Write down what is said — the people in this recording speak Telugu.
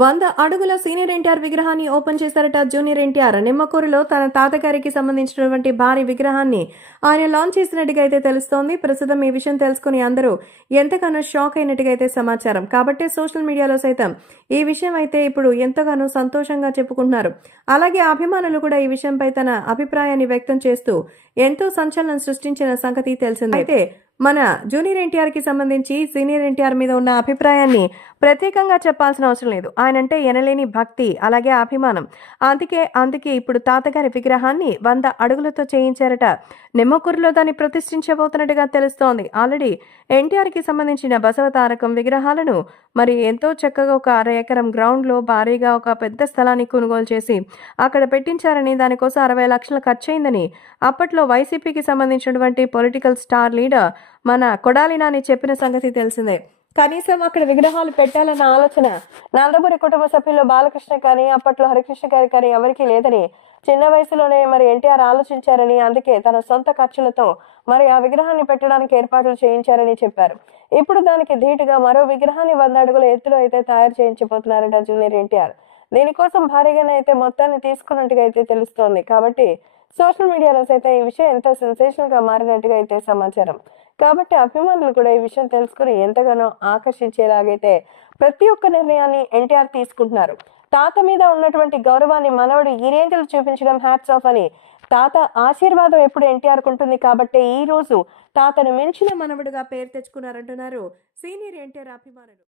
వంద అడుగుల సీనియర్ ఎన్టీఆర్ విగ్రహాన్ని ఓపెన్ చేశారట జూనియర్ ఎన్టీఆర్. నిమ్మకూరులో తన తాతగారికి సంబంధించినటువంటి భారీ విగ్రహాన్ని ఆయన లాంచ్ చేసినట్టుగా అయితే తెలుస్తోంది. ప్రస్తుతం ఈ విషయం తెలుసుకుని అందరూ ఎంతగానో షాక్ అయినట్టుగా అయితే సమాచారం. కాబట్టి సోషల్ మీడియాలో సైతం ఈ విషయం అయితే ఇప్పుడు ఎంతగానో సంతోషంగా చెప్పుకుంటున్నారు. అలాగే అభిమానులు కూడా ఈ విషయంపై తన అభిప్రాయాన్ని వ్యక్తం చేస్తూ ఎంతో సంచలనం సృష్టించిన సంగతి తెలిసిందైతే అయితే మన జూనియర్ ఎన్టీఆర్కి సంబంధించి సీనియర్ ఎన్టీఆర్ మీద ఉన్న అభిప్రాయాన్ని ప్రత్యేకంగా చెప్పాల్సిన అవసరం లేదు. ఆయన అంటే ఎనలేని భక్తి అలాగే అభిమానం. అందుకే అందుకే ఇప్పుడు తాతగారి విగ్రహాన్ని వంద అడుగులతో చేయించారట. నిమ్మకూరులో దాన్ని ప్రతిష్ఠించబోతున్నట్టుగా తెలుస్తోంది. ఆల్రెడీ ఎన్టీఆర్కి సంబంధించిన బసవ తారకం విగ్రహాలను మరి ఎంతో చక్కగా ఒక అర ఎకరం గ్రౌండ్లో భారీగా ఒక పెద్ద స్థలాన్ని కొనుగోలు చేసి అక్కడ పెట్టించారని దానికోసం అరవై లక్షలు ఖర్చయిందని అప్పట్లో వైసీపీకి సంబంధించినటువంటి పొలిటికల్ స్టార్ లీడర్ మన కొడాలి నాని చెప్పిన సంగతి తెలిసిందే. కనీసం అక్కడ విగ్రహాలు పెట్టాలన్న ఆలోచన నందమూరి కుటుంబ సభ్యులు బాలకృష్ణ కానీ అప్పట్లో హరికృష్ణ గారి కానీ ఎవరికీ లేదని చిన్న వయసులోనే మరి ఎన్టీఆర్ ఆలోచించారని అందుకే తన సొంత ఖర్చులతో మరి ఆ విగ్రహాన్ని పెట్టడానికి ఏర్పాట్లు చేయించారని చెప్పారు. ఇప్పుడు దానికి ధీటుగా మరో విగ్రహాన్ని వంద అడుగుల ఎత్తులో అయితే తయారు చేయించబోతున్నారట జూనియర్ ఎన్టీఆర్. దీనికోసం భారీగానే అయితే మొత్తాన్ని తీసుకున్నట్టుగా అయితే తెలుస్తోంది. కాబట్టి సోషల్ మీడియాలో అయితే ఈ విషయం ఎంతో సెన్సేషనల్గా మారినట్టుగా అయితే సమాచారం. కాబట్టి అభిమానులు కూడా ఈ విషయం తెలుసుకుని ఎంతగానో ఆకర్షించేలాగైతే ప్రతి ఒక్క నిర్ణయాన్ని ఎన్టీఆర్ తీసుకుంటున్నారు. తాత మీద ఉన్నటువంటి గౌరవాన్ని మనవడు ఈ రేంజ్లో చూపించడం హ్యాట్స్ ఆఫ్ అని తాత ఆశీర్వాదం ఎప్పుడు ఎన్టీఆర్ ఉంటుంది కాబట్టి ఈ రోజు తాతను మించిన మనవడుగా పేరు తెచ్చుకున్నారంటున్నారు. సీనియర్ ఎన్టీఆర్ అభిమానులు.